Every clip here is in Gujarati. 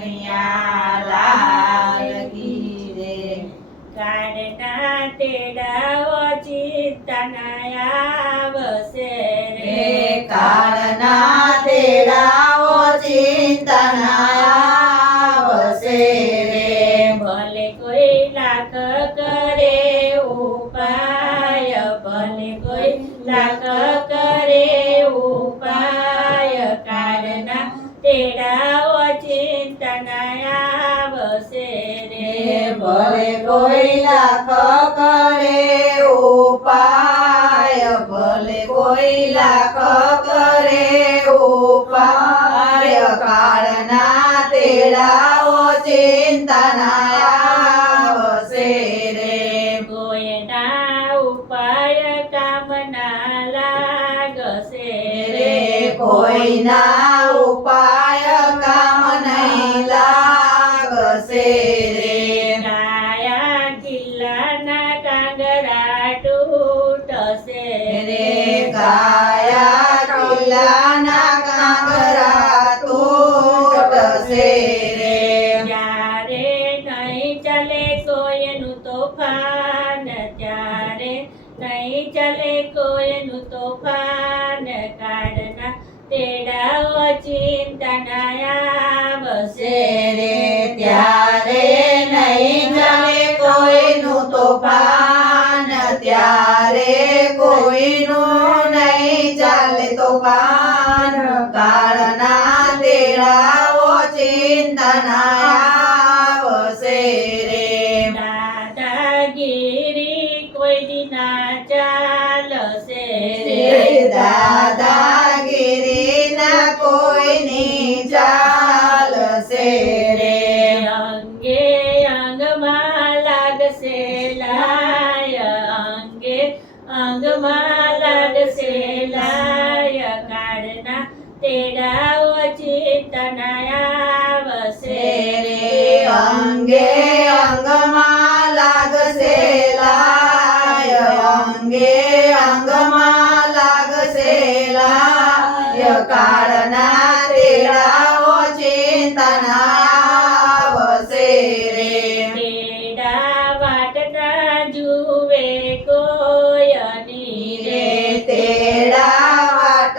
કનૈયા લાલ કી રે। કાળના તેડાઓ ચિંતાના આવશે રે। કાળના તેડાઓ ચિંતાના આવશે રે। ભલે કોઈ લાખ કરે ઉપાય, ભલે કોઈ લાખ કરે ઉપાય, કાળના તેડાઓ ચિંતાના આવશે રે। ભલે કોઈ લાખ કરે ઉપાય, ભલે કોઈ લાખ કરે ઉપાય, કાળના તેડાઓ ચિંતાના આવશે રે। કોઈના ઉપાય કામના લાગશે રે। કોઈના ઉપાય કામ નહીં લાગશે રે। કાયા કિલ્લાના કાંગરા તૂટશે રે। કાયા કિલ્લાના કાંગરા તૂટશે રે। જ્યારે નહીં ચાલે કોઈનું તોફાન, ત્યારે નહીં ચાલે કોઈનું તોફાન, કાળના તેડાઓ ચિંતાના આવશે રે। ત્યારે નહીં ચાલે કોઈનું તોફાન, ત્યારે કોઈનું નહીં ચાલે તોફાન, કાળના તેડાઓ ચિંતાના આવશે રે। દાદાગીરી કોઈ દિના ચાલશે રે। દાદાગીરીના કોઈની ચાલશે રે। અંગે અંગમાં લાગશે લાય, અંગે અંગમાં લાગશે લાય, કાળના તેડાઓ ચિંતાના આવશે રે। અંગે અંગમાં લાગશે લાય, અંગે અંગમાં લાગશે લાય, કાળના તેડાઓ ચિંતાના આવશે રે। તેડા વાટતા જુએ કોયની રે। તેડા વાટ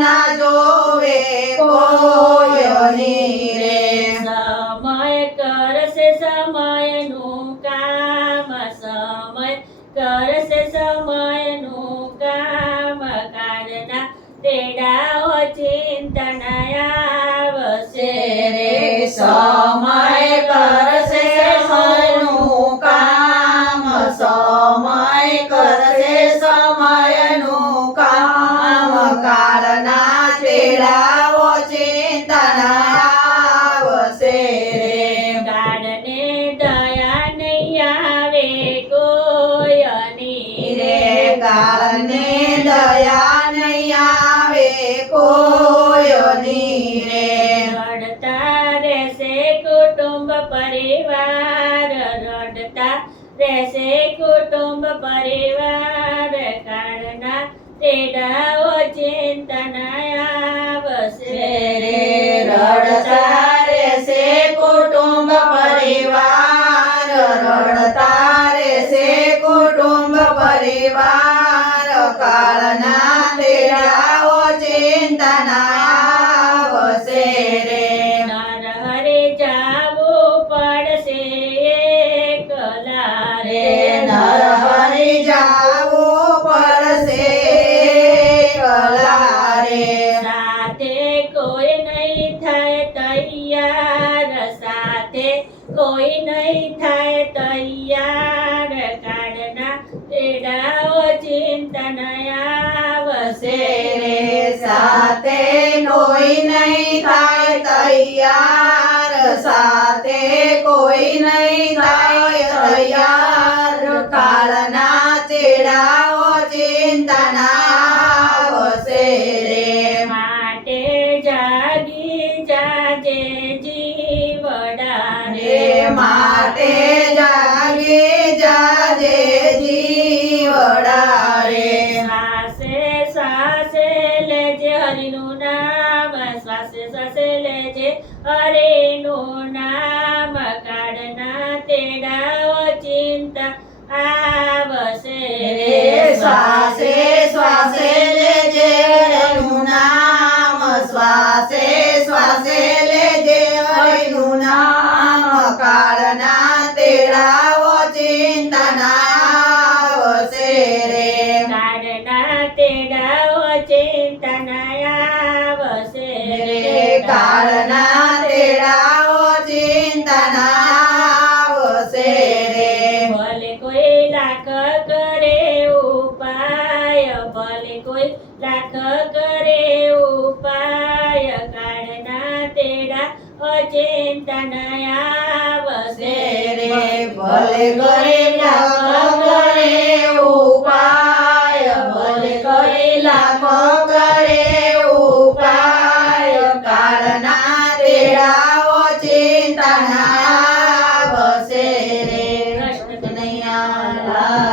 ના જોવે કોયની રે। સમય કરશે સમયનું કામ, સમય કરશે સમયનું કામ, કાળના તેડાઓ ચિંતાના આવશે રે। સમય કરશે સમયનું કામ, સમય કરશે સમયનું કામ, કાળના તેડાઓ ચિંતાના આવશે રે। કાળને દયા નહીં આવે કોયની રે। કાળને દયા નહીં આવે કોયની રે। રડતા રહેશે કુટુંબ પરિવાર, રડતા રહેશે કુટુંબ પરિવાર, કાળના તેડાઓ ચિંતાના આવશે રે। રડતા રહેશે કુટુંબ પરિવાર, રડતા રહેશે કુટુંબ પરિવાર, કાળના તેડાઓ ચિંતાના આવશે રે। નરહરે જાવું પડશે એકલા રે। નરહરી જાવું પડશે એકલા રે। સાથે કોઈ નહીં થાય તૈયાર, સાથે કોઈ નહીં થાય તૈયાર, કાળના તેડાઓ ચિંતાના આવશે રે। સાથે કોઈ નહીં થાય તૈયાર, સાથે કોઈ નહીં થાય તૈયાર, કાળના તેડાઓ ચિંતાના આવશે રે। માટે જાગી જાજે જીવડા રે। માટે જાગી જાજે જીવડા રે। શ્વાસે શ્વાસે લેજે હરિનું નામ, શ્વાસે શ્વાસે લેજે હરિનું નામ કાળના તેડાઓ ચિંતા આવશે રે શ્વાસે શ્વાસે લેજે હરિનું નામ શ્વાસે શ્વાસે લેજે હરિનું નામ કાળના તેડાઓ ચિંતા નાવશે રે કાળના તેડાઓ ચિંતા આવશે રે કાળના તેડાઓ ચિંતા નાવશે રે ભલે કોઈ લાખ કરે ઉપાય ભલે કોઈ લાખ કરે ઉપાય કાળના તેડા અચિંતા આવશે રે ભલે કરે લાખ કરે ઉપાય ભલે કરે લાખ કરે ઉપાય કાળના તેડાઓ ચિંતા નાવશે રે કૃષ્ણ કનૈયા લાલ